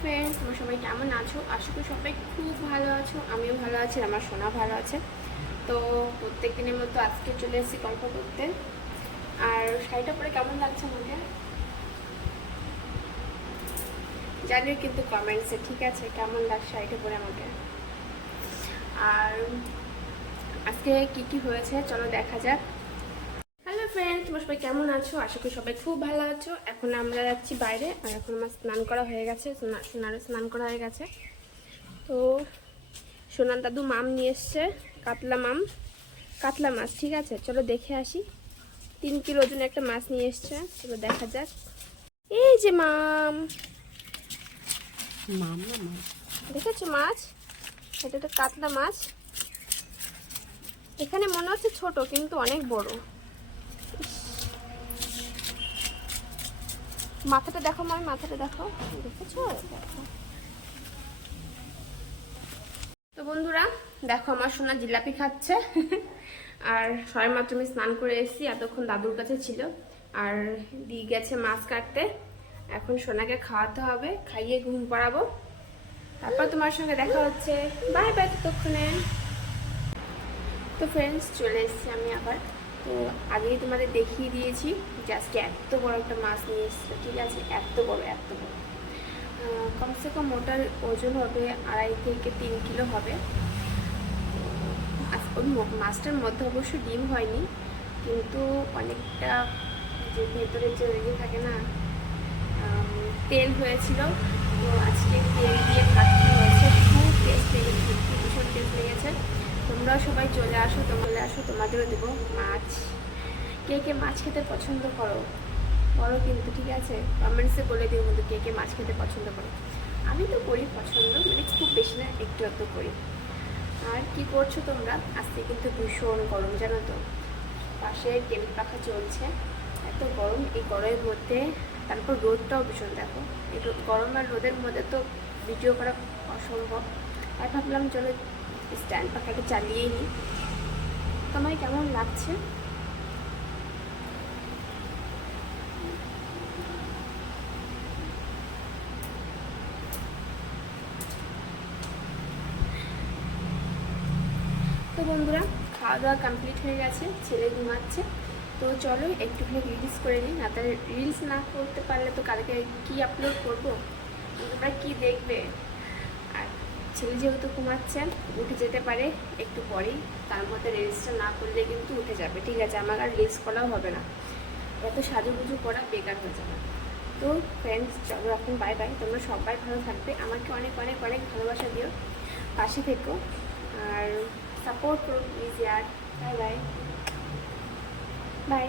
Friends তোমরা সবাই কেমন আছো? আশা করি সবাই খুব ভালো আছো, আমিও ভালো আছি আমার সোনা ভালো আছে। তো প্রত্যেক দিনের মতো আজকে চলে এসেছি গল্প করতে। আর শাড়িটা পরে কেমন লাগছে আমাকে? জানিও কিন্তু কমেন্টসে ঠিক আছে? কেমন লাগছে শাড়িটা পরে আমাকে? আর আজকে কি কি হয়েছে? চলো দেখা যাক। ফ্রেন্ড তোমার সবাই কেমন আছো? আশা করি সবাই খুব ভালো আছো। এখন আমরা যাচ্ছি বাইরে আর এখন আমার স্নান করা হয়ে গেছে সোনা- সোনারও স্নান করা হয়ে গেছে। তো সোনার দাদু মাম নিয়ে এসছে কাতলা মাম। কাতলা মাছ ঠিক আছে? চলো দেখে আসি। তিন কিলো ওজন একটা মাছ নিয়ে এসছে চলো দেখা যাক। এই যে মাম। মামা? দেখেছ মাছ? এটা তো কাতলা মাছ। এখানে মনে হচ্ছে ছোট কিন্তু অনেক বড়। মাথাটা দেখো মামি, মাথাটা দেখো। দেখেছ? দেখো তো বন্ধুরা, দেখো আমার সোনা জিলাপি খাচ্ছে। আর সবাই মাত্র আমি স্নান করে এসেছি, এতক্ষণ দাদুর কাছে ছিল। আর দিয়ে গেছে মাছ কাটতে। এখন সোনাকে খাওয়াতে হবে, খাইয়ে ঘুম পাড়াবো। তারপর তোমার সঙ্গে দেখা হচ্ছে। বাই বাই, ততক্ষণে। তো ফ্রেন্ডস চলে এসেছি আমি আবার। তো আগেই তোমাদের দেখিয়ে দিয়েছি যে আজকে এত বড় একটা মাছ নিয়ে এসেছিল ঠিক আছে? এত বড় এত বড়। কমসে কম ওটার ওজন হবে আড়াই থেকে তিন কিলো হবে। ওই মাছটার মধ্যে অবশ্য ডিম হয়নি, কিন্তু অনেকটা যে ভেতরে যে ইয়ে থাকে না তেল হয়েছিল। তো আজকে তেল দিয়ে ভাতটা হয়েছে। খুব টেস্ট লেগেছে, ভীষণ টেস্ট লেগেছে। তোমরাও সবাই চলে আসো, তোমরা আসো, তোমাদেরও দেবো মাছ। কে কে মাছ খেতে পছন্দ করো? বলো কিন্তু, ঠিক আছে? কমেন্টসে বলে দিও কিন্তু কে কে মাছ খেতে পছন্দ করো। আমি তো করি পছন্দ মানে খুব বেশি না, একটু একটু করি। আর কি করছ তোমরা? আজকে কিন্তু ভীষণ গরম, জানো তো? পাশে টেবিল পাখা চলছে, এত গরম এই গরমের মধ্যে। তারপর রোদটাও ভীষণ, দেখো। এই গরম আর রোদের মধ্যে তো ভিডিও করা অসম্ভব। আর ভাবলাম চলো স্ট্যান্ড পাখাটা চালিয়েই নিই তোমায় কেমন লাগছে? তো বন্ধুরা খাওয়া দাওয়া কমপ্লিট হয়ে গেছে, ছেলে ঘুমাচ্ছে। তো চলো একটুখানি রিলস করে নিই। না, তাহলে রিলস না করতে পারলে তো কালকে কি আপলোড করব? তোমরা কি দেখবে? ছেলে যেহেতু ঘুমাচ্ছে, উঠে যেতে পারে একটু পরেই। তার মধ্যে রিলসটা না করলে কিন্তু উঠে যাবে। ঠিক আছে, আমার আর রিলস করাও হবে না। এত সাজুগুজু করা বেকার হয়ে যাবে। তো ফ্রেন্ডস চলো এখন বাই বাই তোমরা সবাই ভালো থাকবে। আমাকে অনেক অনেক অনেক ভালোবাসা দিও। পাশে থেকো। আর সাপোর্ট করো প্লিজ ইয়ার বাই বাই বাই